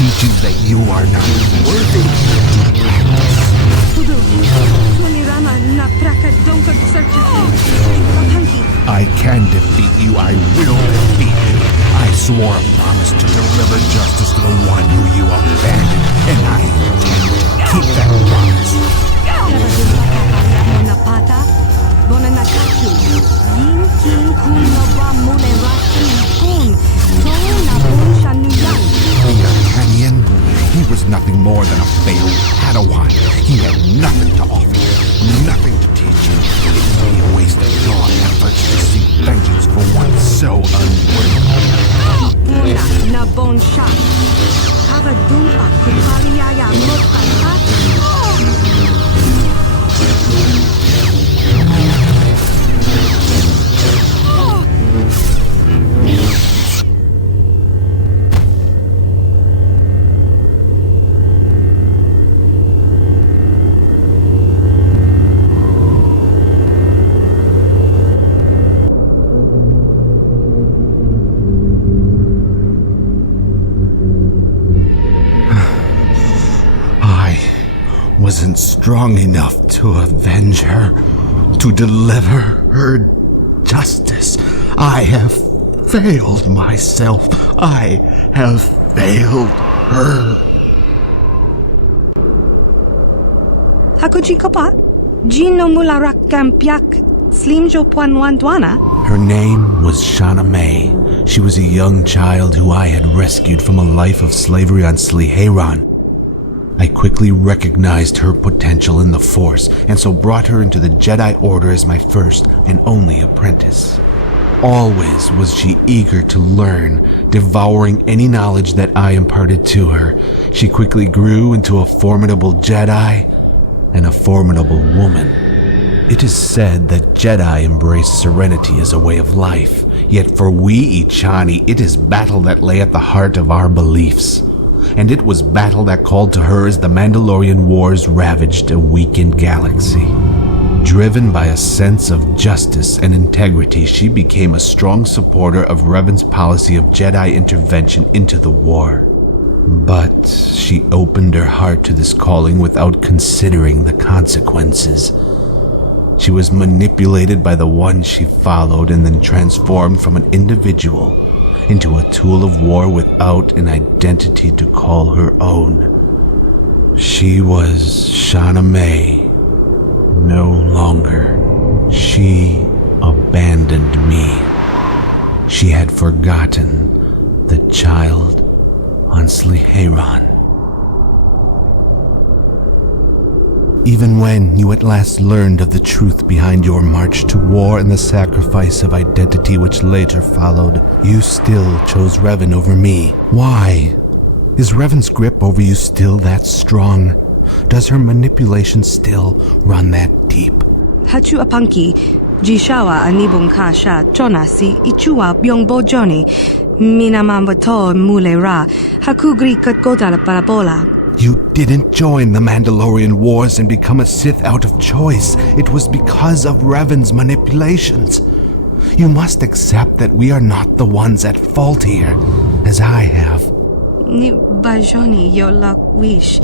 teaches that you are not worthy to practice. I can defeat you. I will defeat you. I swore a promise to deliver justice to the one who you abandoned, and I intend to keep that promise. The Arcanian, he was nothing more than a failed Padawan. He had nothing to offer, nothing to teach you. It would be a waste of your efforts to seek vengeance for one so unworthy. Wasn't strong enough to avenge her, to deliver her justice. I have failed myself. I have failed her. Her name was Shauna May. She was a young child who I had rescued from a life of slavery on Sliheron. I quickly recognized her potential in the Force, and so brought her into the Jedi Order as my first and only apprentice. Always was she eager to learn, devouring any knowledge that I imparted to her. She quickly grew into a formidable Jedi and a formidable woman. It is said that Jedi embrace serenity as a way of life, yet for we Ichani, it is battle that lay at the heart of our beliefs. And it was battle that called to her as the Mandalorian Wars ravaged a weakened galaxy. Driven by a sense of justice and integrity, she became a strong supporter of Revan's policy of Jedi intervention into the war. But she opened her heart to this calling without considering the consequences. She was manipulated by the one she followed and then transformed from an individual into a tool of war without an identity to call her own. She was Shauna May no longer. She abandoned she had forgotten the child on Sliheiron. Even when you at last learned of the truth behind your march to war and the sacrifice of identity which later followed, you still chose Revan over me. Why? Is Revan's grip over you still that strong? Does her manipulation still run that deep? Hachu apanki, jishawa anibong kasha chona si ichua byong bojoni, minamambato mule ra, hakugri katkota la parabola. You didn't join the Mandalorian Wars and become a Sith out of choice. It was because of Revan's manipulations. You must accept that we are not the ones at fault here, as I have. Ni bajoni yo lak wish,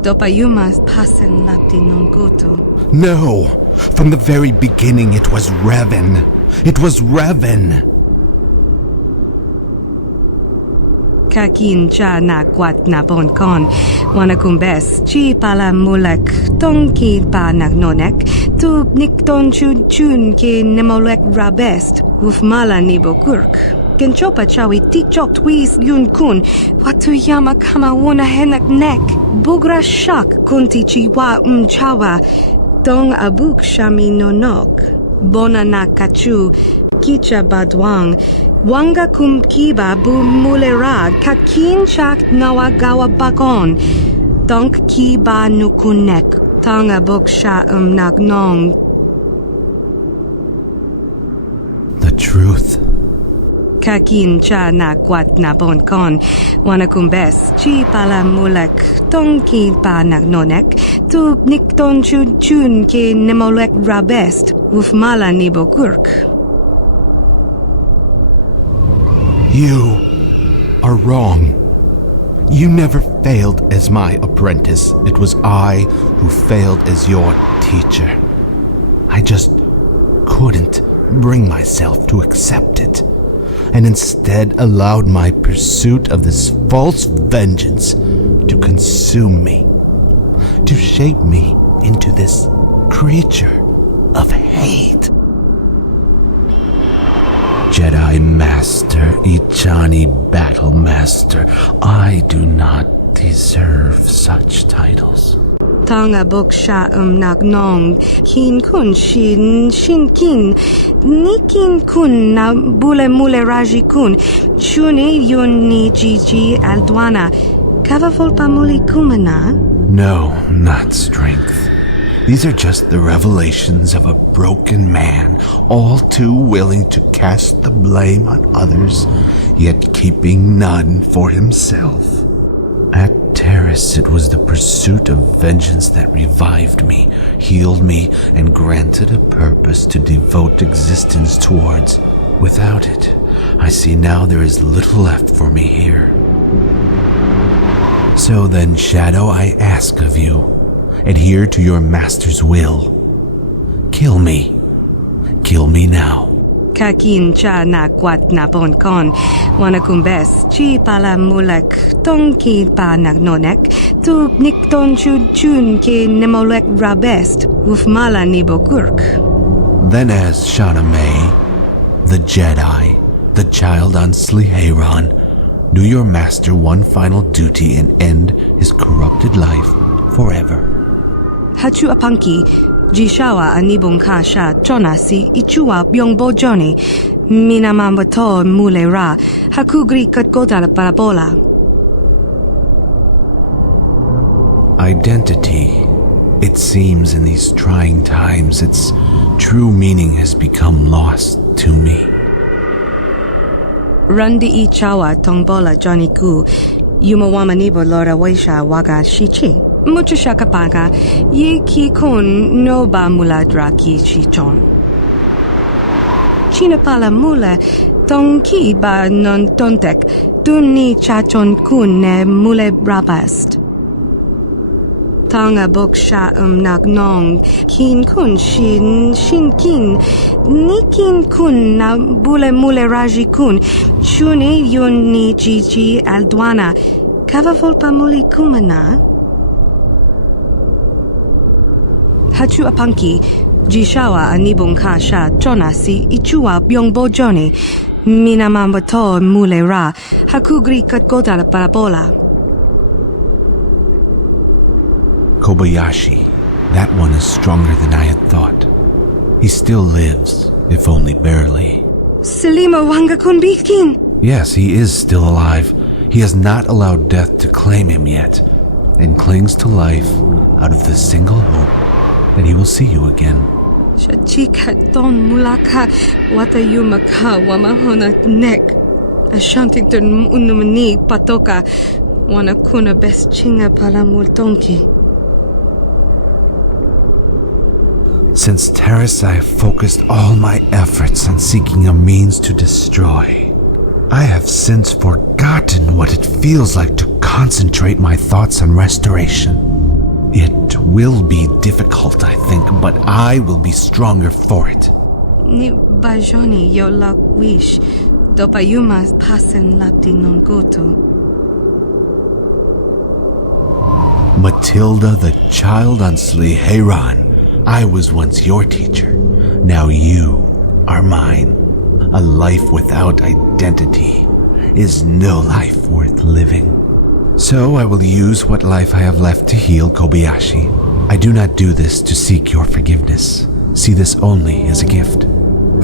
dopayumas pasen lapti non goto. No! From the very beginning it was Revan. It was Revan! Kakin cha na kwat na bon kon, wanakumbes chi pala mulek tong ki pa nagnonek, tu nikton chun ki nemolek rabest, ufmala nibo kurk. Kenchopa chawi tikchok twis yun kun, watu yama kama wona henak nek, bugra shak kunti chiwa chawa, dong abuk shami nonok, bona na kachu, kicha badwang, wanga kum kiba bu mulera kakin chak nawagawa bakon, donk kiba nukunek, tanga boksha nagnong. The truth. Kakin cha na kwat na bon kon, wanakumbes chi pala mulek tong ki pa nagnonek, tu nikton chun ki nemolek rabest, ufmala nibo kurk. You are wrong. You never failed as my apprentice. It was I who failed as your teacher. I just couldn't bring myself to accept it, and instead allowed my pursuit of this false vengeance to consume me, to shape me into this creature of hate. Jedi Master, Ichani Battle Master, I do not deserve such titles. Tanga boksha nagnong, kin kun shin kin, nikin kun na bule mule raji kun, chuni yun ni jiji aldwana, kavavol muli kumana? No, not strength. These are just the revelations of a broken man, all too willing to cast the blame on others, yet keeping none for himself. At Terrace, it was the pursuit of vengeance that revived me, healed me, and granted a purpose to devote existence towards. Without it, I see now there is little left for me here. So then, Shadow, I ask of you, adhere to your master's will. Kill me. Kill me now. Kakin cha na kwat na bon kon, wanakumbes chi pala mulek tong ki pa nagnonek, tu nikton chun ki nemolek rabest, ufmala nibo kurk. Then as Shauna May, the Jedi, the child on Sliheiron, do your master one final duty and end his corrupted life forever. Hachu apanki, jishawa anibong kasha chona si ichua byong bojoni, minamambato mule ra, hakugri katkota la parabola. Identity. It seems in these trying times its true meaning has become lost to me. Randi ichawa tongbola Johnny Gu, yumawama nibo lora waisha waga shichi. Mucho shakapaka, ye ki kun no ba muladra ki chichon. China pala mula, tong ki ba non tontek, dunni chachon kun ne mule brabast. Tanga boksha nagnong, kin kun shin kin, nikin kun na bule mule raji kun, chuni yun ni jiji aldwana, kavavol muli kumana? Hachu apanki, jishawa anibong kasha chona si ichua byong bojoni, Minamambato mulera. Hakugri katkoda parabola. Kobayashi. That one is stronger than I had thought. He still lives, if only barely. Selima wanga kunbikin. Yes, he is still alive. He has not allowed death to claim him yet, and clings to life out of the single hope that he will see you again. Shachika don mulaka watayumaka wamahona nek. Ashantington unumani patoka wanakuna best chinga palamultonki. Since Terrace, I have focused all my efforts on seeking a means to destroy. I have since forgotten what it feels like to concentrate my thoughts on restoration. It will be difficult, I think, but I will be stronger for it. Ni bajoni yo lak wish. Dopayumas pasen lapti non goto. Matilda, the child on Sliheiran. I was once your teacher. Now you are mine. A life without identity is no life worth living. So I will use what life I have left to heal Kobayashi. I do not do this to seek your forgiveness. See this only as a gift.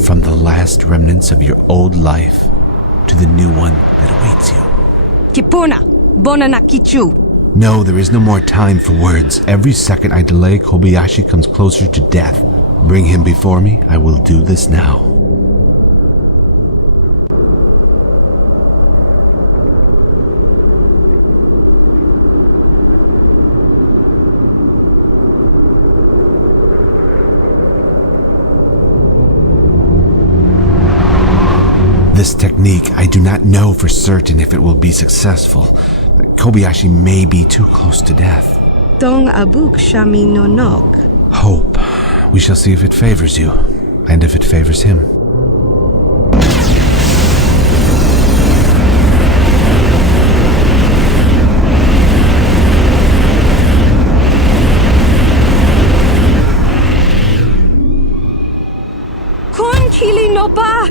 From the last remnants of your old life to the new one that awaits you. Kipuna, bona na kichu. No, there is no more time for words. Every second I delay, Kobayashi comes closer to death. Bring him before me. I will do this now. This technique, I do not know for certain if it will be successful. Kobayashi may be too close to death. Dong abuk shami no nok. Hope. We shall see if it favors you, and if it favors him. Kun kili no ba?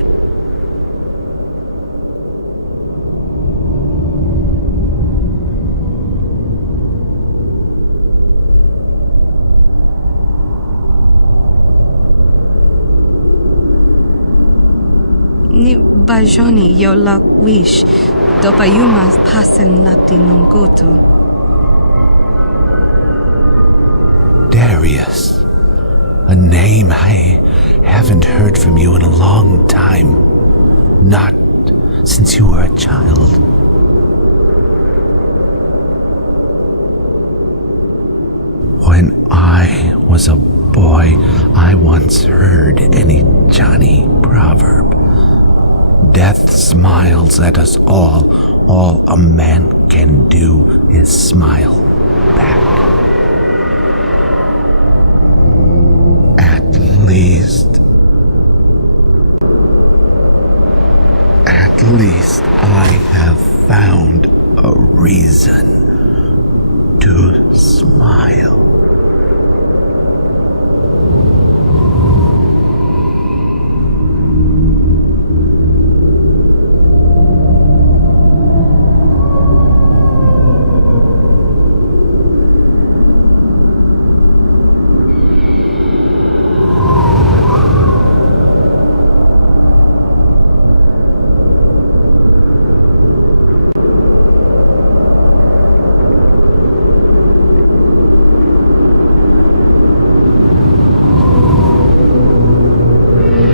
Ni bajoni yo lak wish. Dopayumas pasen lapti non goto. Darius. A name I haven't heard from you in a long time. Not since you were a child. When I was a boy, I once heard an Ijani proverb. Death smiles at us all. All a man can do is smile back. At least I have found a reason to smile.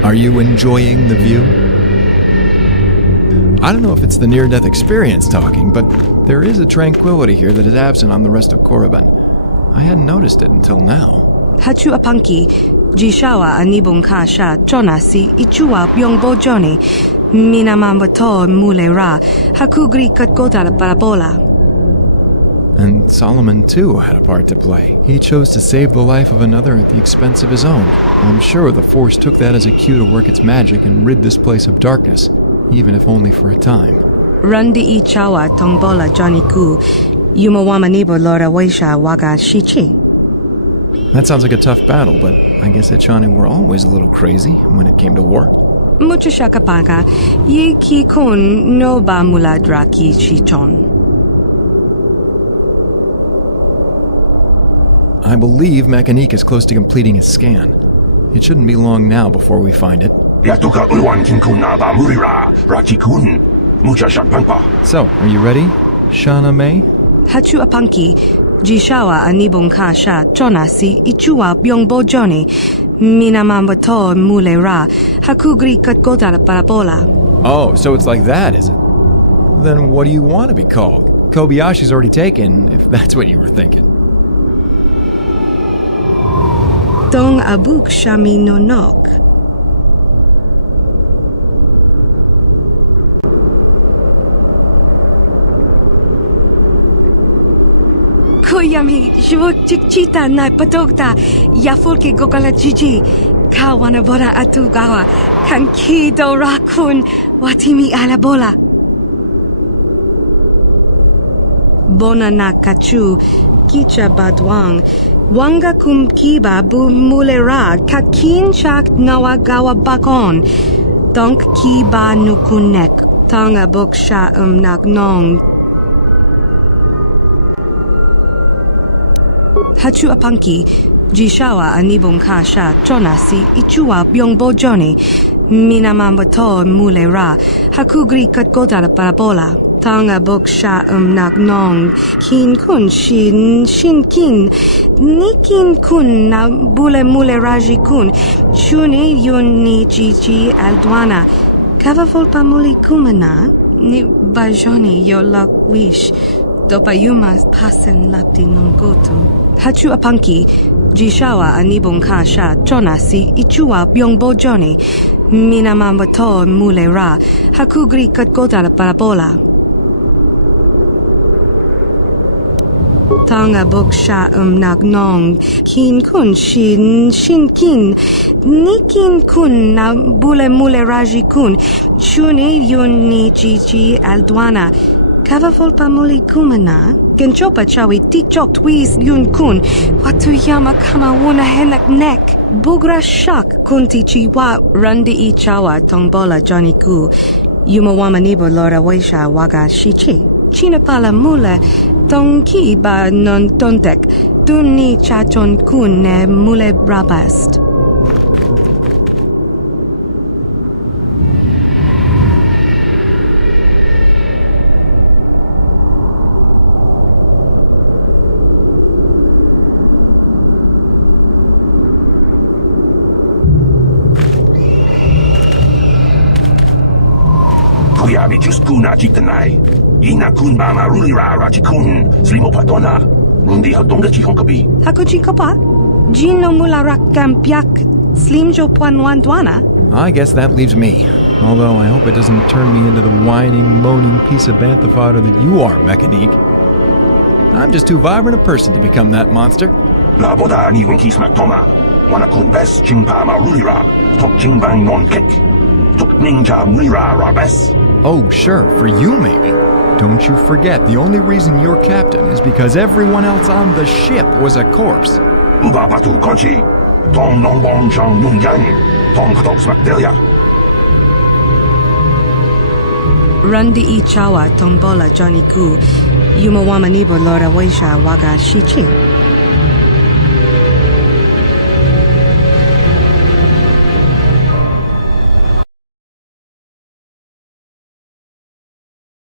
Are you enjoying the view? I don't know if it's the near-death experience talking, but there is a tranquility here that is absent on the rest of Korriban. I hadn't noticed it until now. Hachu apanki. Jishawa anibong kasha chona si ichua byongbo joni. Minamambato mulera. Hakugri katkoda parabola. And Solomon, too, had a part to play. He chose to save the life of another at the expense of his own. I'm sure the Force took that as a cue to work its magic and rid this place of darkness, even if only for a time. Randi ichawa tongbola Johnny Ku. Yumawama nibo lora waisha waga shichi. That sounds like a tough battle, but I guess Echani were always a little crazy when it came to war. mucha shakapaka, ye ki kun no ba muladraki chichon. I believe Mechanique is close to completing his scan. It shouldn't be long now before we find it. So, are you ready, Shauna May? Hachu apanki, jishawa anibong kasha, chona si ichua byongbo joni, minamambato mule ra, hakugri katgota parabola. Oh, so it's like that, is it? Then what do you want to be called? Kobayashi's already taken, if that's what you were thinking. Dong abuk shami no nok. Koyami, shvuk chikchita na patokta, yafulke gogala jiji, kawana bora atugawa, kankido rakun, watimi alabola. Bona na kachu, kicha badwang, wanga kumkiba bu mulera, kakin chak nawagawa bakon, donk kiba nukunek, tanga boksha nagnong. Hachu apanki, jishawa anibong kasha, chona si ichua byongbo joni, minamambato mulera, hakugri katgota parabola. Tanga boksha nagnong, kin kun shin kin, nikin kun na bule mule raji kun, chuni yun ni jiji aldwana, kava volpa muli kumana, ni bajoni yo lak wish, dopayuma pasen lapti non gotu. Hachu apanki, jishawa anibong kasha, chona si ichua byongbo joni, minamambato mule ra, hakugri katgota parabola. Tanga boksha nagnong, kin kun shin kin, nikin kun na bule mule raji kun, chuni yun ni jiji aldwana, kava volpa muli kumana, genchopa chawi tikchok twis yun kun, watu yama kama wuna henak nek, bugra shak kunti chiwa randi I chawa tongbola Johnny ku, yumawama nibo lora waisha waga shichi, china pala mule, Tongki ba non tontek, dunni chachon kun ne mule brabast. Kuyabi juskuna jitanai. Ina kun ba marulira rachikun slimo patona. Rundi hadonga chihonkabi. Hakuji kopa? Jino mula rakam piak slimjo puanwandwana? I guess that leaves me. Although I hope it doesn't turn me into the whining, moaning piece of bantha fodder that you are, Mechanique. I'm just too vibrant a person to become that monster. La boda ni winki smaktoma. Wana kun bes jingpa marulira. Tok jingbang non kek. Tok ninja mulira rabes. Oh, sure, for you maybe. Don't you forget, the only reason you're captain is because everyone else on the ship was a corpse. Uba patu konchi. Tong non bong chang nun yang. Tong katok smakdelia. Randi I chawa tongbola Johnny ku, yumawama nibo lora waisha waga shichi.